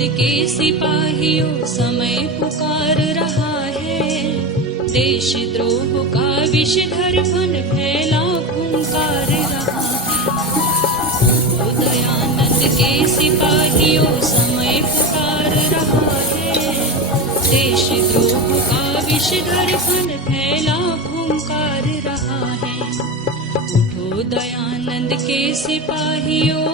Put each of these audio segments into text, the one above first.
दयानंद के सिपाहियों समय पुकार रहा है, देशद्रोह का विषधर फन फैला हुंकार रहा है। दयानंद के सिपाहियों समय पुकार रहा है, देशद्रोह का विषधर फन फैला हुंकार रहा है। उठो दयानंद के सिपाहियों।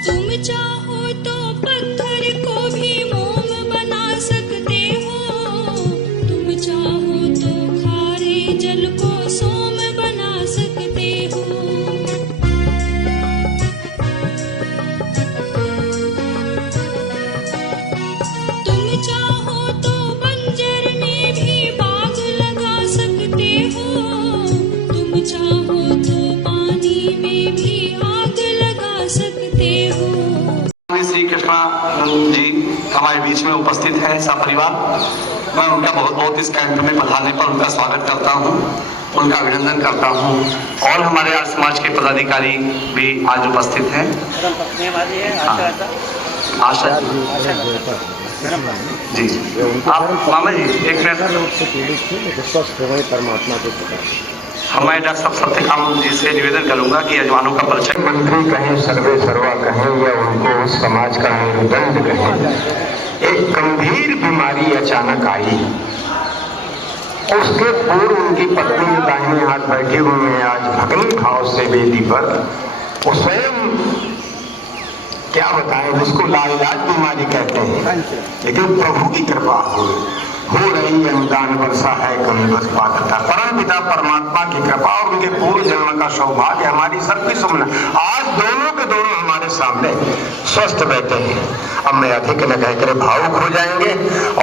तुम चाहो तो पत्थर को भी मोम बना सकते हो, तुम चाहो तो खारे जल को सोम बना सकते हो। तुम चाहो तो बंजर में भी बाग लगा सकते हो, तुम चाहो तो पानी में भी आग लगा सकते हो। श्री कृष्णा जी हमारे बीच में उपस्थित है सपरिवार। मैं उनका बहुत बहुत इस कैंप में पधारने पर उनका स्वागत करता हूं, उनका अभिनंदन करता हूं। और हमारे आज समाज के पदाधिकारी भी आज उपस्थित हैं। आशा जी आप मामा जी एक मिनट। मैं डॉक्टर साहब सत्यकाम जी से निवेदन करूंगा कि यजमानों का परिचय। मंत्री कहें, सर्वे सर्वा कहें या उनको समाज का मेरुदंड कहें, एक गंभीर बीमारी अचानक आई। उसके पूर्व उनकी पत्नी दाहिने हाथ बैठे हुए हैं आज भगनी भाव से वेदी पर। वो स्वयं क्या बताएं, उसको लाइलाज बीमारी कहते हैं, लेकिन प्रभु की कृपा हो रही अनुदान वर्षा है कमी बस पात्रता। परम पिता परमात्मा की कृपा और उनके पूर्व जन्म का सौभाग्य हमारी सबकी सुमना। आज दोनों के दोनों हमारे सामने स्वस्थ बैठे हैं। अब मैं अधिक न कहकर भावुक हो जाएंगे।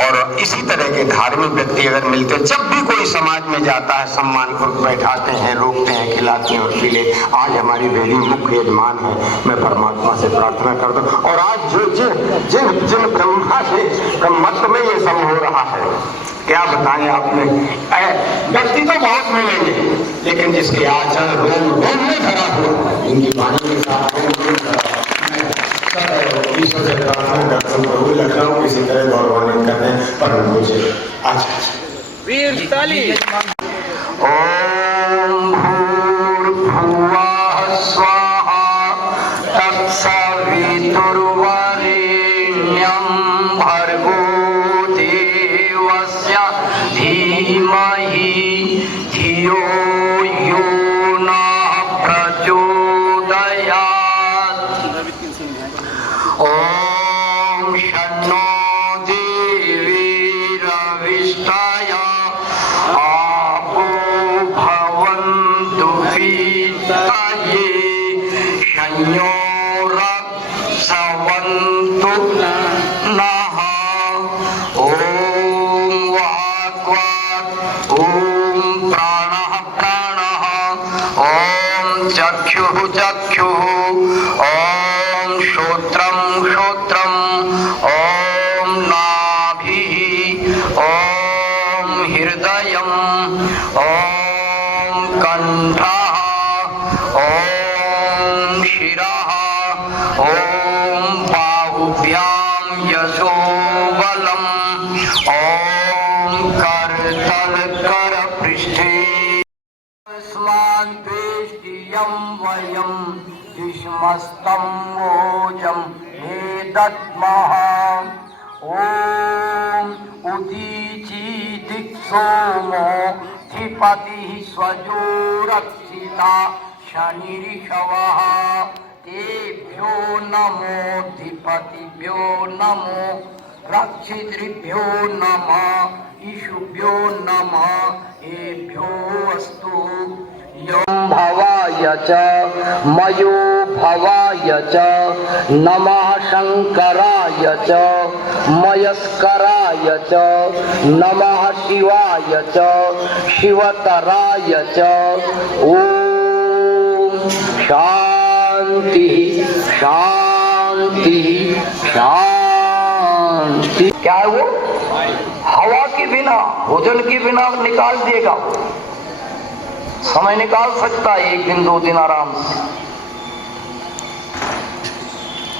और इसी तरह के धार्मिक व्यक्ति अगर मिलते, जब भी कोई समाज में जाता है सम्मान को बैठाते हैं, रोकते हैं, खिलाते हैं और पीले। आज हमारी वेदी मुख्य यजमान है, मैं परमात्मा से प्रार्थना करता हूँ। और आज जिन ब्रह्मा से ब्रह्मत्व में ये सब हो रहा है, क्या बताएं आपने। व्यक्ति तो बहुत मिलेंगे, लेकिन जिसके आचरण रोम रोम में धरा हुआ, इनकी वाणी के साथ ईश्वर से प्रार्थना करता हूँ, प्रभु लखनऊ किसी तरह गौरवान्वित करने पर मुझे अच्छा वीर ताली। ओम भूर्भुवः स्वाहा तत्सवितुर्वरेण्यं भर्गो देवस्य धीमहि धियो यो नः प्रचोदयात्। ओम शन्नो देवीरविष्टाय आपो भवन्तु पीतये संयोरक्षवन्तु नः। ओम वाक्वाक्, ओम प्राणः प्राणः, ओम चक्षुः चक्षुः, ओम श्रोत्रं श्रोत्रम्, ओम नाभिः, ओम हृदयम्, ओम कण्ठः, ओम शिरः, ओम बाहुभ्यां यशोबलम्, ओम करतल करपृष्ठे स्मान्त्वेष्टियं वयं युष्मस्तं वोचं वेदत्मः। ओम उदीचीदिक् सोमो धिपतिः स्वजो रक्षिता शनिरिषवः। तेभ्यो नमो धिपतिभ्यो नमो रक्षितृभ्यो नमः ईशुभ्यो नमः एभ्यो अस्तु। यं भवाय च मयो भवाय च नमः शंकराय च मयस्कराय च नमः शिवाय च शिवतराय च। ओम शांति शांति शांति। शांति। क्या है वो? हवा के बिना, भोजन के बिना निकाल देगा, समय निकाल सकता है 1 दिन 2 दिन आराम से।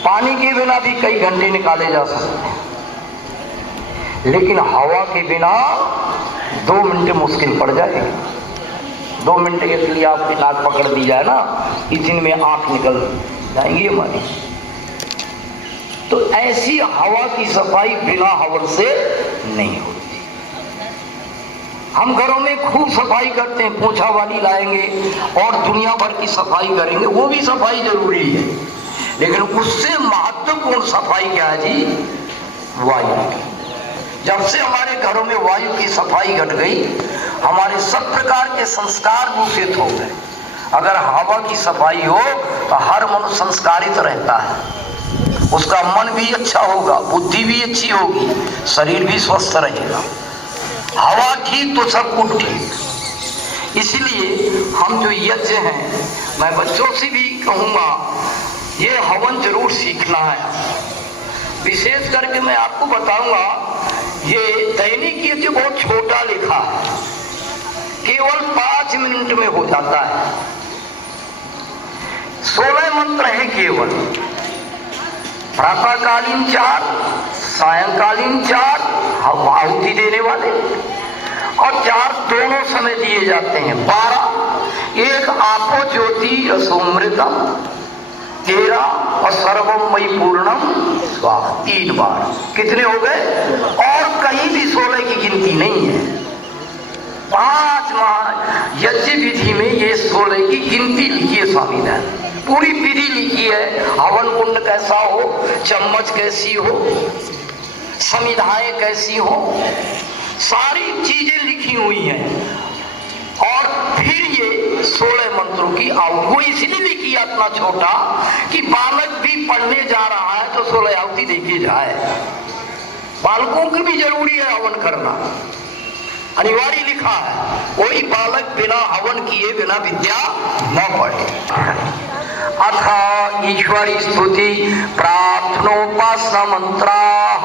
पानी के बिना भी कई घंटे निकाले जा सकते हैं, लेकिन हवा के बिना 2 मिनट मुश्किल पड़ जाएगी। 2 मिनट के लिए आपकी नाक पकड़ दी जाए ना, इतने में आंख निकल जाएंगी हमारी। तो ऐसी हवा की सफाई बिना हवन से नहीं होती। हम घरों में खूब सफाई करते हैं, पोछा वाली लाएंगे और दुनिया भर की सफाई करेंगे, वो भी सफाई जरूरी है, लेकिन उससे महत्वपूर्ण सफाई क्या है जी? वायु की। जब से हमारे घरों में वायु की सफाई घट गई, हमारे सब प्रकार के संस्कार दूषित हो गए। अगर हवा की सफाई हो तो हर मनुष्य संस्कारित रहता है, उसका मन भी अच्छा होगा, बुद्धि भी अच्छी होगी, शरीर भी स्वस्थ रहेगा। हवा ठीक तो सब कुछ ठीक। इसलिए हम जो यज्ञ हैं, मैं बच्चों से भी कहूँगा, ये हवन जरूर सीखना है। विशेष करके मैं आपको बताऊंगा, ये दैनिक यज्ञ बहुत छोटा लिखा है, केवल 5 मिनट में हो जाता है। 16 मंत्र है केवल, प्रातःकालीन 4, सायंकालीन 4 आहुति देने वाले, और 4 दोनों समय दिए जाते हैं। 12, एक आपो ज्योति रसोमृतम, 13 और सर्वम मयि पूर्णम स्वाहा, 3 बार। कितने हो गए? और कहीं भी 16 की गिनती नहीं है। 5 माह यज्ञ विधि में ये 16 की गिनती लिखी है स्वामी ने, पूरी विधि लिखी है। हवन कुंड कैसा हो, चम्मच कैसी हो, समिधाएं कैसी हो, सारी चीजें लिखी हुई हैं। और फिर ये 16 मंत्रों की आहुति, वो इसलिए लिखी है इतना छोटा कि बालक भी पढ़ने जा रहा है तो 16 आहुति देखी जाए। बालकों की भी जरूरी है हवन करना, अनिवार्य लिखा है। कोई बालक बिना हवन किए बिना विद्या न पढ़े। अथ ईश्वरी स्तुति प्रार्थनोपासना मंत्राः।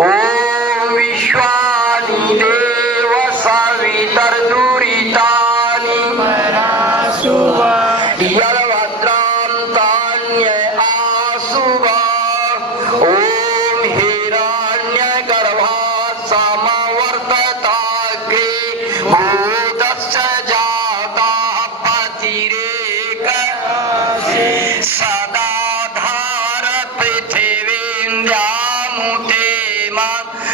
ओम विश्वानि देव सवितर्दुरितानि यद्भद्रान्तान्य आशुभ। ओम हिरण्यगर्भात् समवर्तताग्रे भूतस्य जातः पतिरेक सदाधार पृथिवीन्द्यामुते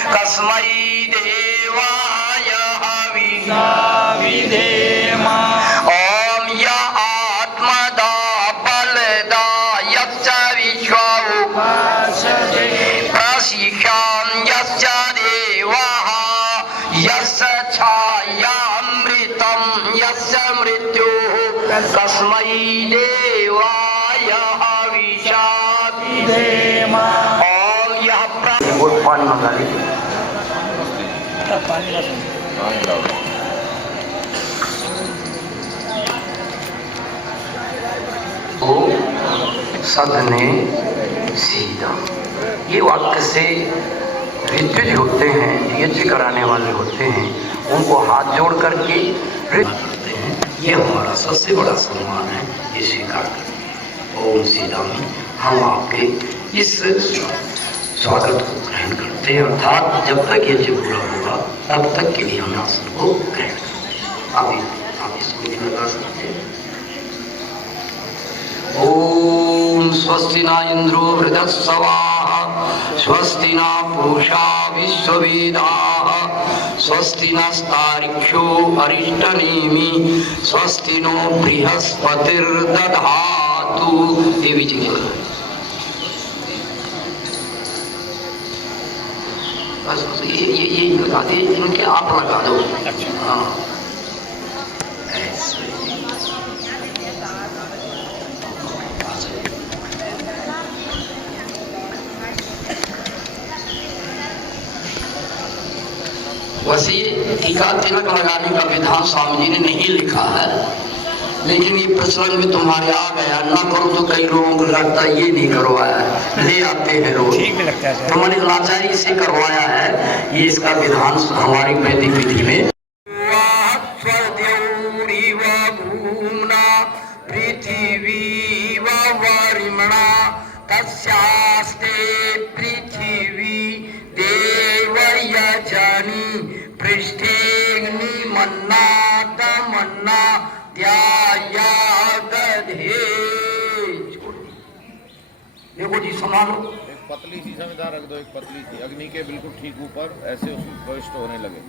कस्मै देवाय हविषा। ओम य आत्मदा बलदा यच्च विश्वौ प्रशिक्षां यच्च देवाः यस्य छायामृतं यस्य मृत्युः कस्मै देवाय हविषा। ओम यह पानी मंगा लीजिए। ओ सदने सीधा, ये वाक्य से विद्युत होते हैं, यज्ञ कराने वाले होते हैं, उनको हाथ जोड़ करके करते हैं। ये हमारा सबसे बड़ा सम्मान है, ये स्वीकार करते हैं। ओम सीधा में हम आपके इस स्वागत को ग्रहण करते हैं, अर्थात जब तक यज्ञ पूरा होगा तब तक के लिए हम आसन को ग्रहण करते हैं। आप इसको भी लगा सकते हैं। ओम स्वस्ति न इंद्रो वृद्धस्सवाः, स्वस्ति न पूषा विश्ववेदाः, स्वस्ति नस्तारिक्षो अरिष्टनेमि, स्वस्ति नो बृहस्पतिर्दधातु। ये भी चीजें बस ये लगा दे, इनके आप लगा दो। हाँ वैसे टीका तिलक लगाने का विधान स्वामी जी ने नहीं लिखा है, लेकिन ये प्रचलन में तुम्हारे आ गया, ना करो तो कई लोगों को लगता है ये नहीं करवाया है, ले आते हैं लोग, तो मैंने लाचारी से करवाया है। ये इसका विधान हमारी वैदिक विधि में पृथ्वी वरिमणा तस्यास्ते पृथ्वी देवयजनी पृष्ठेग्नि मन्ना तमन्ना त्याया दधे। देखो जी संभालो, एक पतली सी समिधा रख दो, एक पतली सी अग्नि के बिल्कुल ठीक ऊपर, ऐसे उसमें प्रविष्ट होने लगे।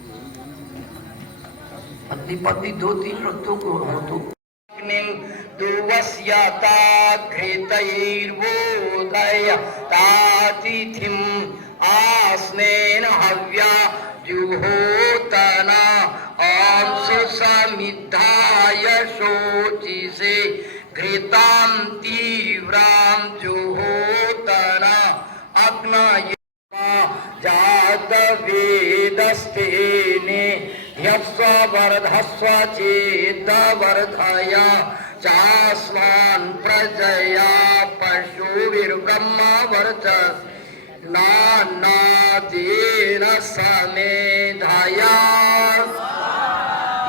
पतली पतली 2-3 रक्तों को हो तो दुवस्यता घृतैर्वोदय तातिथिम आस्नेन हव्या जुहोतना अंशु समिद्धाय शोचिसे घृतां तीव्रां जुहोतना अग्नये जात वेदस्तेने ह्यस्ववर्धस्व चेतवर्धया चास्मान् प्रजया पशुभिर्गम्मवर्च नानातेन समेधया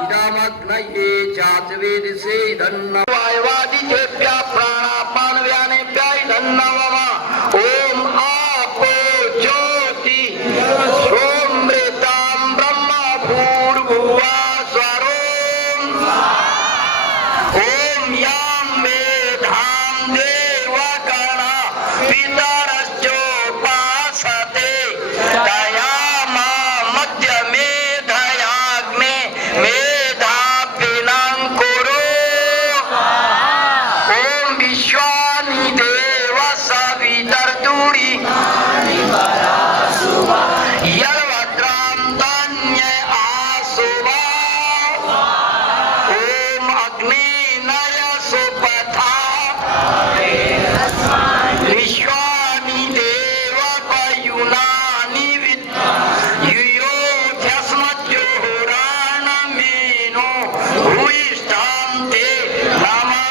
इदमग्नये जातवेदसे इदन्न वायवादितेभ्यः प्राणापानव्यानेभ्यः इदन्न मम। ओम आपो ज्योति सोमृतां ब्रह्म भूर्भुवः स्वरोम। ओम यां मेधां देवगणा पितरश्चोपासते तया मां मध्य मेधयाग्ने मेधापिनां कुरु। ओम विश्वानि देव सवितर्तुरि यद्भद्रां तन्य आसुवा। ओम अग्निनय सुपथा विश्वानि देव पयुनानि युयोध्यस्मज्जुहुराणमेनो भूयिष्ठां ते नमः।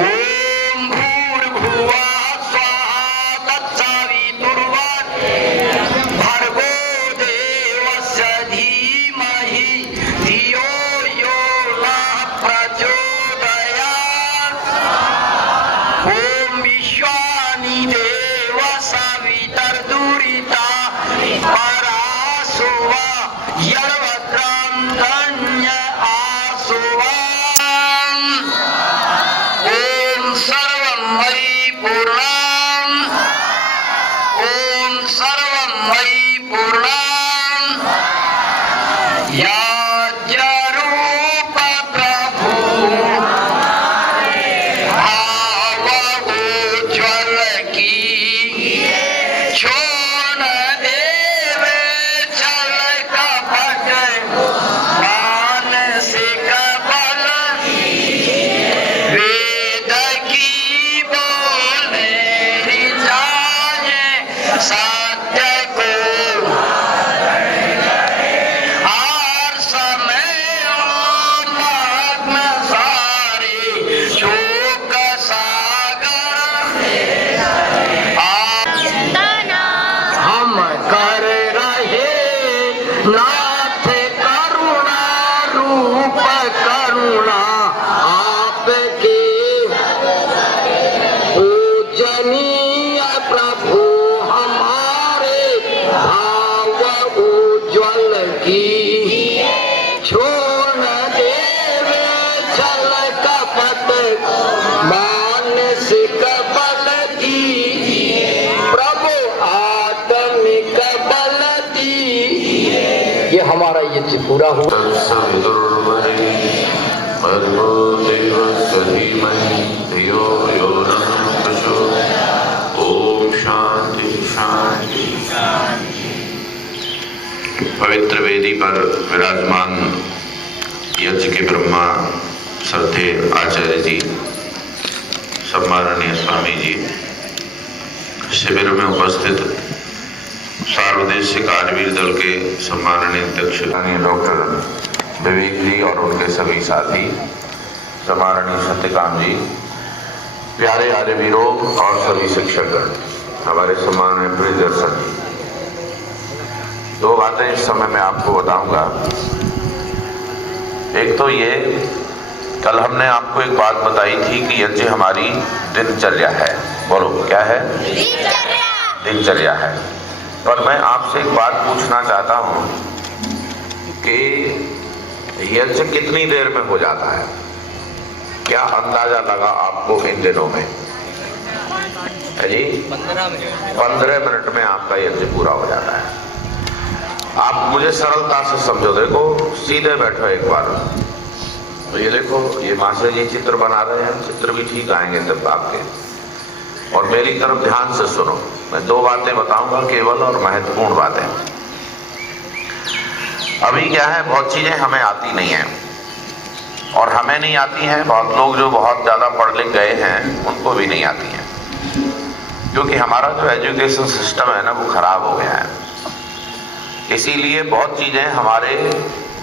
ओम भूर्भुवः स्वः तत्सवितुर्वरेण्यं भर्गो देवस्य धीमहि धियो यो नः प्रचोदयात्। ओम विश्वानि देव सवितर्दुरिता परासुवा यद्भद्रां तन्य आसुवा। ओम सर्वं मयि पूर्णम्। ओम सर्वं मयि पूर्णम्। याज्ञरूप प्रभु भावोज्ज्वल की छोड़ देवे चल कपट मानसिक बल वेद की बोले जाए सत्य को हर समय मग्न सारे शोक सागर हम कर रहे नाथ करुणा रूप करुणा आपके पूजनीय प्रभु हमारे भाव उज्ज्वल की छोड़ देवे छल कपट मानसिक बल की प्रभु आत्मिक बल दी। ये हमारा ये पूरा हुआ। ओम शांति शांति। पवित्र वेदी पर विराजमान यज्ञ के ब्रह्मा श्रद्धे आचार्य जी, सम्माननीय स्वामी जी, शिविर में उपस्थित सार्वदेशिक आर्यवीर दल के सम्माननीय अध्यक्ष डॉक्टर विवेक जी और उनके सभी साथी, समारणीय सत्यकाम जी, प्यारे आर्य वीरों और सभी शिक्षकगण, हमारे सम्माननीय प्रिय दर्शक जी, दो बातें इस समय मैं आपको बताऊंगा। एक तो ये, कल हमने आपको एक बात बताई थी कि यज्ञ हमारी दिनचर्या है। बोलो क्या है? दिनचर्या है। पर मैं आपसे एक बात पूछना चाहता हूं कि यज्ञ कितनी देर में हो जाता है? क्या अंदाजा लगा आपको इन दिनों में? है जी 15 मिनट में आपका यज्ञ पूरा हो जाता है। आप मुझे सरलता से समझो, देखो सीधे बैठो एक बार। तो ये देखो, ये मास्टर जी चित्र बना रहे हैं, चित्र भी ठीक आएंगे तब आपके। और मेरी तरफ ध्यान से सुनो, मैं दो बातें बताऊंगा केवल, और महत्वपूर्ण बातें। अभी क्या है, बहुत चीजें हमें आती नहीं है, और हमें नहीं आती हैं, बहुत लोग जो बहुत ज्यादा पढ़ लिख गए हैं उनको भी नहीं आती हैं, क्योंकि हमारा जो एजुकेशन सिस्टम है ना, वो खराब हो गया है। इसीलिए बहुत चीजें हमारे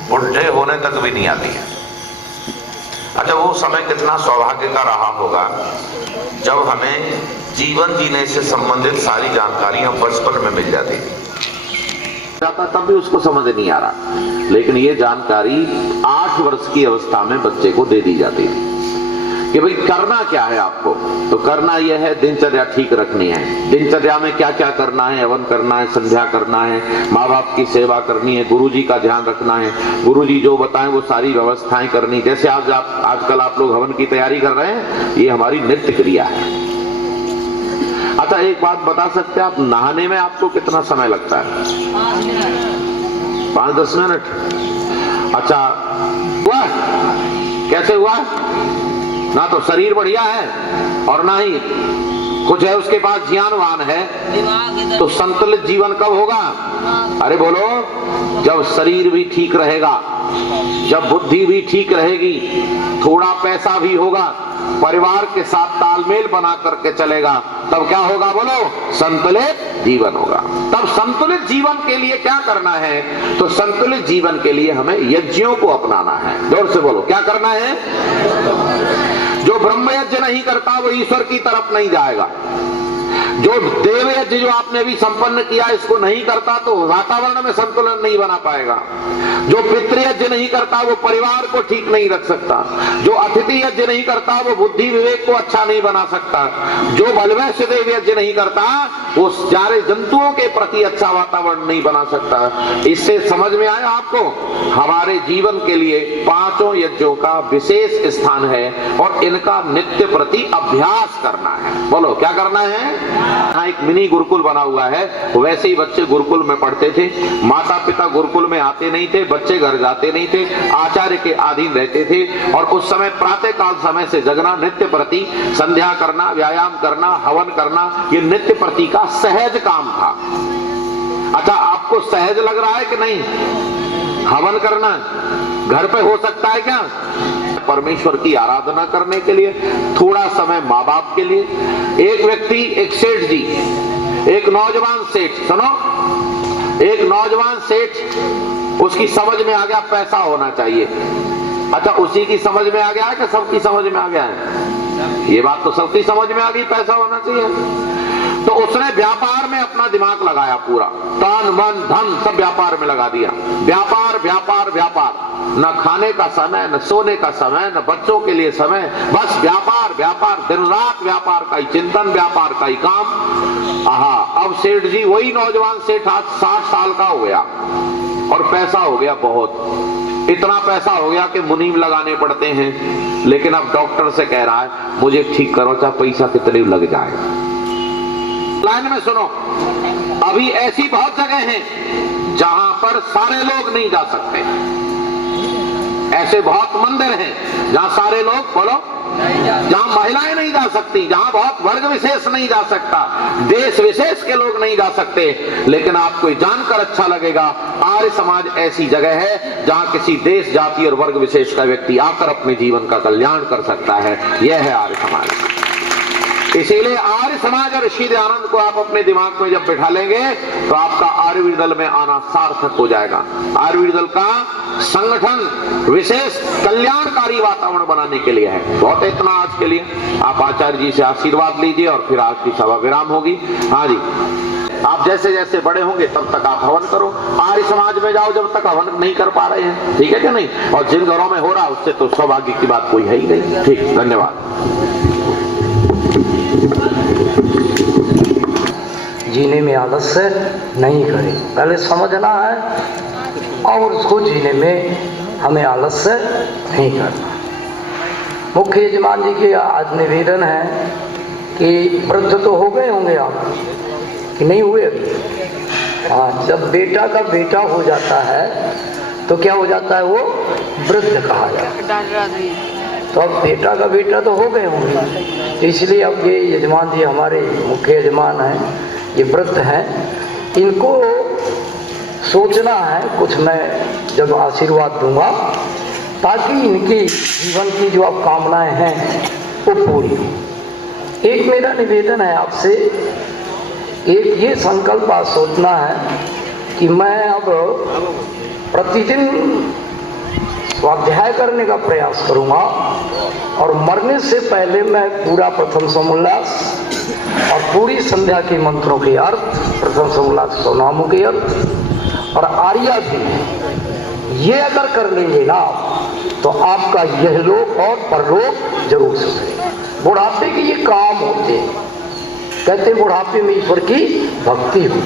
बुढ़े होने तक भी नहीं आती हैं। अच्छा, वो समय कितना सौभाग्य का रहा होगा जब हमें जीवन जीने से संबंधित सारी जानकारियां बचपन में मिल जाती थी। तब भी उसको समझ नहीं आ रहा, लेकिन ये जानकारी 8 वर्ष की अवस्था में बच्चे को दे दी जाती थी कि भाई करना क्या है आपको। तो करना यह है, दिनचर्या ठीक रखनी है। दिनचर्या में क्या क्या करना है? हवन करना है, संध्या करना है, माँ बाप की सेवा करनी है, गुरुजी का ध्यान रखना है, गुरुजी जो बताएं वो सारी व्यवस्थाएं करनी। जैसे आजकल आप लोग हवन की तैयारी कर रहे हैं, ये हमारी नित्य क्रिया है। अच्छा, एक बात बता सकते हैं आप, नहाने में आपको कितना समय लगता है? 5-10 मिनट। अच्छा, हुआ कैसे हुआ? ना तो शरीर बढ़िया है और ना ही कुछ है उसके पास ज्ञान वान है, तो संतुलित जीवन कब होगा? अरे बोलो, जब शरीर भी ठीक रहेगा, जब बुद्धि भी ठीक रहेगी, थोड़ा पैसा भी होगा, परिवार के साथ तालमेल बना करके चलेगा, तब क्या होगा? बोलो, संतुलित जीवन होगा। तब संतुलित जीवन के लिए क्या करना है? तो संतुलित जीवन के लिए हमें यज्ञों को अपनाना है। जोर से बोलो, क्या करना है? जो ब्रह्म यज्ञ नहीं करता वो ईश्वर की तरफ नहीं जाएगा। जो देव यज्ञ जो आपने भी संपन्न किया इसको नहीं करता तो वातावरण में संतुलन नहीं बना पाएगा। जो पितृ यज्ञ नहीं करता वो परिवार को ठीक नहीं रख सकता। जो अतिथि यज्ञ नहीं करता वो बुद्धि विवेक को अच्छा नहीं बना सकता। जो बलवैश्य देव यज्ञ नहीं करता वो सारे जंतुओं के प्रति अच्छा वातावरण नहीं बना सकता। इससे समझ में आया आपको? हमारे जीवन के लिए 5 यज्ञों का विशेष स्थान है और इनका नित्य प्रति अभ्यास करना है। बोलो, क्या करना है? यहाँ एक मिनी गुरुकुल बना हुआ है, वैसे ही बच्चे गुरुकुल में पढ़ते थे। माता पिता गुरुकुल में आते नहीं थे, बच्चे घर जाते नहीं थे, आचार्य के अधीन रहते थे। और उस समय प्रातः काल समय से जगना, नित्य प्रति संध्या करना, व्यायाम करना, हवन करना, ये नित्य प्रति का सहज काम था। अच्छा, आपको सहज लग रहा है कि नहीं? हवन करना घर पे हो सकता है क्या? परमेश्वर की आराधना करने के लिए, थोड़ा समय माँ बाप के लिए। एक व्यक्ति, एक सेठ जी, एक नौजवान सेठ, सुनो, एक नौजवान सेठ, उसकी समझ में आ गया पैसा होना चाहिए। अच्छा, उसी की समझ में आ गया है कि सबकी समझ में आ गया है? ये बात तो सबकी समझ में आ गई, पैसा होना चाहिए। तो उसने व्यापार में अपना दिमाग लगाया, पूरा तन मन धन सब व्यापार में लगा दिया। व्यापार व्यापार व्यापार, न खाने का समय, न सोने का समय, न बच्चों के लिए समय, बस व्यापार व्यापार, दिन रात व्यापार का ही चिंतन, व्यापार का ही काम। आहा, अब सेठ जी, वही नौजवान सेठ आज 60 साल का हो गया और पैसा हो गया बहुत। इतना पैसा हो गया कि मुनीम लगाने पड़ते हैं, लेकिन अब डॉक्टर से कह रहा है मुझे ठीक करो, चाहे पैसा कितने लग जाए। लाइन में सुनो, अभी ऐसी बहुत जगह हैं जहां पर सारे लोग नहीं जा सकते। ऐसे बहुत मंदिर हैं जहां सारे लोग, बोलो, जहां महिलाएं नहीं जा सकती, जहां बहुत वर्ग विशेष नहीं जा सकता, देश विशेष के लोग नहीं जा सकते। लेकिन आपको जानकर अच्छा लगेगा, आर्य समाज ऐसी जगह है जहां किसी देश, जाति और वर्ग विशेष का व्यक्ति आकर अपने जीवन का कल्याण कर सकता है। यह है आर्य समाज। इसीलिए आर्य समाज और ऋषि दयानंद को आप अपने दिमाग में जब बिठा लेंगे तो आपका आर्यवीर दल में आना सार्थक हो जाएगा। आर्यवीर दल का संगठन विशेष कल्याणकारी वातावरण बनाने के लिए है। बहुत इतना आज के लिए आप आचार्य जी से आशीर्वाद लीजिए और फिर आज की सभा विराम होगी। हाँ जी, आप जैसे जैसे बड़े होंगे तब तक आप हवन करो। आर्य समाज में जाओ जब तक हवन नहीं कर पा रहे हैं, ठीक है कि नहीं? और जिन घरों में हो रहा उससे तो सौभाग्य की बात कोई है ही नहीं। ठीक, धन्यवाद। जीने में आलस्य नहीं करें, पहले समझना है और उसको जीने में हमें आलस्य नहीं करना। मुख्य यजमान जी के आज निवेदन है कि वृद्ध तो हो गए होंगे आप कि नहीं हुए अभी? हाँ, जब बेटा का बेटा हो जाता है तो क्या हो जाता है? वो वृद्ध कहा जाता है। तो अब बेटा का बेटा तो हो गए होंगे, तो इसलिए अब ये यजमान जी हमारे मुख्य यजमान हैं, ये वृद्ध हैं, इनको सोचना है कुछ मैं जब आशीर्वाद दूंगा ताकि इनकी जीवन की जो अब कामनाएं हैं वो पूरी हो। एक मेरा निवेदन है आपसे, एक ये संकल्प आज सोचना है कि मैं अब प्रतिदिन स्वाध्याय करने का प्रयास करूंगा और मरने से पहले मैं पूरा प्रथम समोल्लास और पूरी संध्या के मंत्रों के अर्थ, प्रथम समोल्लास 100 नामों के अर्थ और आर्या भी ये अगर कर लेंगे ना तो आपका यह लोक और परलोक जरूर सुधरेगा। बुढ़ापे के ये काम होते हैं, कहते हैं बुढ़ापे में ईश्वर की भक्ति हो,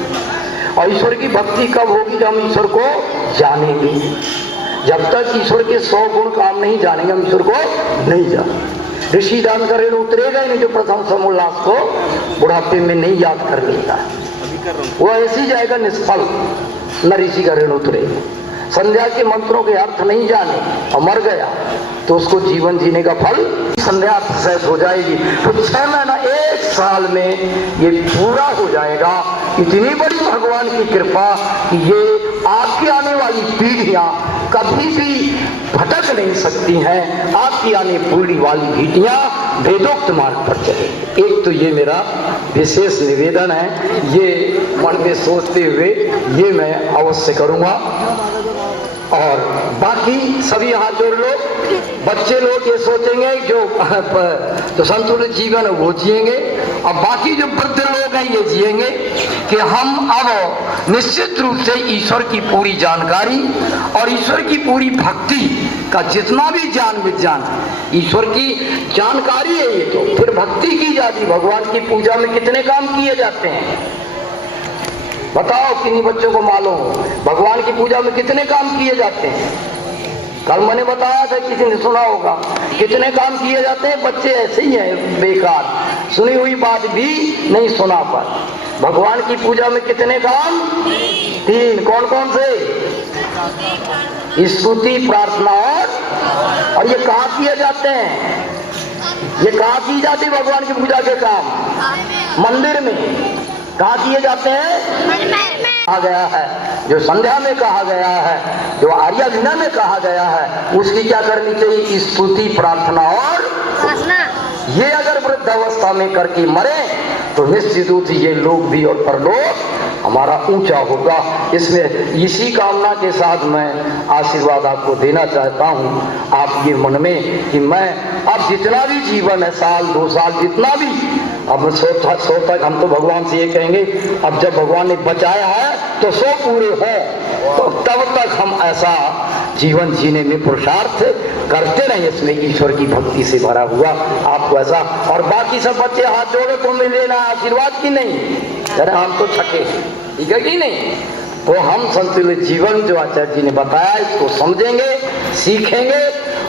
और ईश्वर की भक्ति कब होगी? जब हम ईश्वर को जानेंगे। जब तक ईश्वर के 100 गुण काम नहीं जानेंगे हम ईश्वर को नहीं जानेंगे। ऋषि दान का ऋण उतरेगा ही नहीं जो प्रथम समोल्लास को बुढ़ापे में नहीं याद कर लेता है, वो ऐसे ही जाएगा निष्फल, न ऋषि का ऋण उतरेगा। संध्या के मंत्रों के अर्थ नहीं जाने और मर गया तो उसको जीवन जीने का फल संध्या सहज हो जाएगी। तो 6 महीना 1 साल में ये पूरा हो जाएगा। इतनी बड़ी भगवान की कृपा कि ये आपकी आने वाली पीढ़ियां कभी भी भटक नहीं सकती हैं। आपकी आने पूरी वाली पीढ़ियां वेदोक्त मार्ग पर चले। एक तो ये मेरा विशेष निवेदन है, ये मन में सोचते हुए ये मैं अवश्य करूंगा। और बाकी सभी हाथ जोड़ लो। बच्चे लोग ये सोचेंगे जो संतुलित जीवन है वो जिएंगे, और बाकी जो वृद्ध लोग हैं ये जिएंगे कि हम अब निश्चित रूप से ईश्वर की पूरी जानकारी और ईश्वर की पूरी भक्ति का जितना भी ज्ञान विज्ञान ईश्वर की जानकारी है ये तो फिर भक्ति की जाती। भगवान की पूजा में कितने काम किए जाते हैं बताओ, किन्हीं बच्चों को मालूम? भगवान की पूजा में कितने काम किए जाते हैं? कल मैंने बताया था, किसी ने सुना होगा, कितने काम किए जाते हैं। बच्चे ऐसे ही हैं बेकार, सुनी हुई बात भी नहीं सुना पर। भगवान की पूजा में कितने काम? 3। कौन कौन से? स्तुति, प्रार्थना और ये कहाँ किए जाते हैं? ये कहाँ की जाती है भगवान की पूजा के काम? मंदिर में। कहाँ किए जाते हैं? कहा गया है, जो संध्या में कहा गया है, जो आर्या विना में कहा गया है, उसकी क्या करनी चाहिए? स्तुति, प्रार्थना और ये अगर वृद्ध अवस्था में करके मरे तो निश्चित रूप से ये लोग भी और परलोक हमारा ऊंचा होगा। इसमें इसी कामना के साथ मैं आशीर्वाद आपको देना चाहता हूँ। आप ये मन में कि मैं अब जितना भी जीवन है, साल 2 साल जितना भी, अब 100 तक हम तो भगवान से ये कहेंगे, अब जब भगवान ने बचाया है तो 100 पूरे हो, तो तब तक हम ऐसा जीवन जीने में पुरुषार्थ करते रहे, इसमें ईश्वर की भक्ति से भरा हुआ आपको ऐसा। और बाकी सब बच्चे हाथ जोड़े तो मिल लेना आशीर्वाद की नहीं, अरे हम तो छके, ठीक है कि नहीं? तो हम संतुलित जीवन जो आचार्य जी ने बताया इसको समझेंगे, सीखेंगे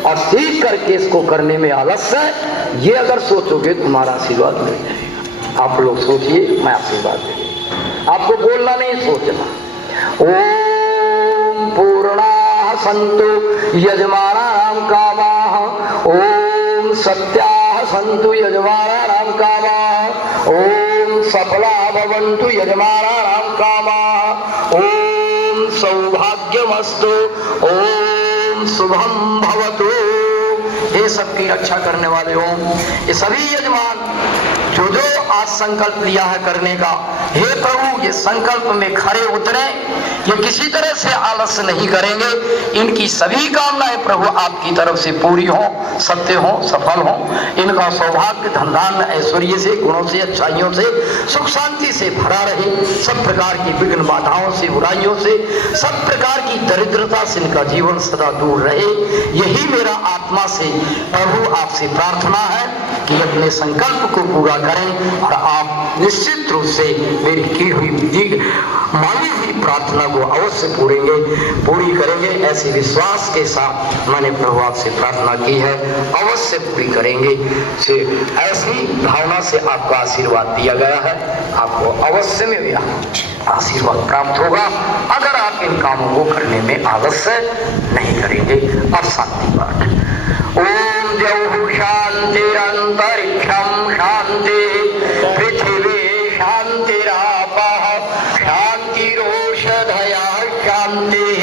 और सीख करके इसको करने में आलस्य ये अगर सोचोगे तो तुम्हारा आशीर्वाद मिल जाएगा। आप लोग सोचिए, मैं आशीर्वाद दूंगा। आपको बोलना नहीं, सोचना। ओम पूर्णा संतु यजमानानां कामाः, ओम सत्याः संतु यजमानानां कामाः, ओम सफला भवन्तु यजमानानां कामाः, ओम सौभाग्यमस्तु, ओम शुभम भवतु। ये सबकी रक्षा करने वाले ओम, ये सभी यजमान जो जो आज संकल्प लिया है करने का, हे प्रभु ये संकल्प में खरे उतरे, ये किसी तरह से आलस्य नहीं करेंगे। इनकी सभी कामनाएं प्रभु आपकी तरफ से पूरी हो, सत्य हो, सफल हो। इनका सौभाग्य धन धान्य ऐश्वर्य से, गुणों से, अच्छाइयों से, सुख शांति से भरा रहे। सब प्रकार की विघ्न बाधाओं से, बुराइयों से, सब प्रकार की दरिद्रता से इनका जीवन सदा दूर रहे। यही मेरा आत्मा से प्रभु आपसे प्रार्थना है कि अपने संकल्प को पूरा करें और आप निश्चित रूप से मेरी की हुई मानी हुई प्रार्थना को अवश्य पूरी करेंगे। ऐसे विश्वास के साथ मैंने प्रभु आपसे प्रार्थना की है, अवश्य पूरी करेंगे। ऐसी भावना से आपका आशीर्वाद दिया गया है, आपको अवश्य में मेरा आशीर्वाद प्राप्त होगा अगर आप इन कामों को करने में आलस्य नहीं करेंगे। अब शांति पाठ। ओम द्यौः शान्तिरन्तरिक्षं शान्तिः, पृथिवी शान्तिरापः शान्तिरोषधयः शान्तिः,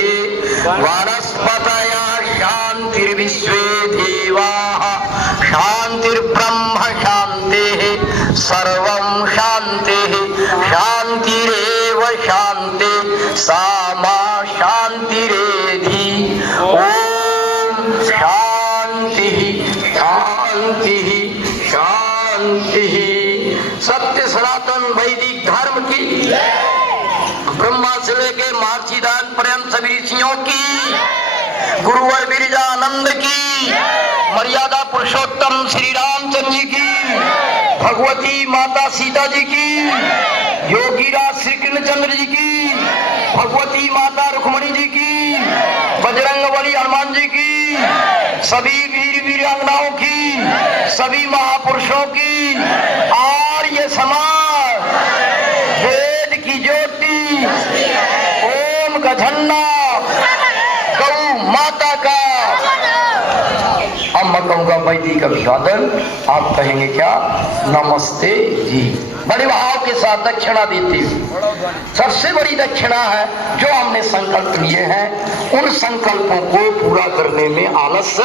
वनस्पतयः शान्तिर्विश्वे देवाः शान्तिर्ब्रह्म शान्तिः, सर्वं शान्तिः शान्तिरेव शान्तिः, सा मा शान्तिरेधि। ओम शांति शांति शांति। सत्य सनातन वैदिक धर्म की, ब्रह्मा से लेके महर्षिदान पर्यंत सभी ऋषियों की, गुरुवर बिरजानंद की, मर्यादा पुरुषोत्तम श्री रामचंद्र जी की, भगवती माता सीता जी की, योगीराज श्री कृष्णचंद्र जी की, भगवती माता रुक्मणी जी की, बजरंगबली हनुमान जी की, सभी वीर वीरांगनाओं की, सभी महापुरुषों की, और ये समाज वेद की ज्योति, ओम का झंडा, गौ माता का, अब मैं कहूँगा वैदिक अभिवादन, आप कहेंगे क्या? नमस्ते जी। बड़े भाव के साथ दक्षिणा देते हुए, सबसे बड़ी दक्षिणा है जो हमने संकल्प लिए हैं, उन संकल्पों को पूरा करने में आलस्य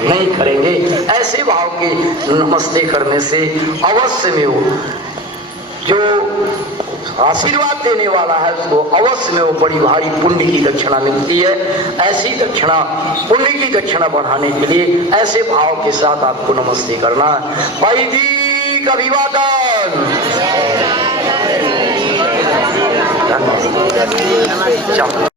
नहीं करेंगे। ऐसे भाव के नमस्ते करने से अवश्य में वो जो आशीर्वाद देने वाला है उसको अवश्य में वो बड़ी भारी पुण्य की दक्षिणा मिलती है। ऐसी दक्षिणा, पुण्य की दक्षिणा बढ़ाने के लिए ऐसे भाव के साथ आपको नमस्ते करना है। वैदिक अभिवादन। चलो।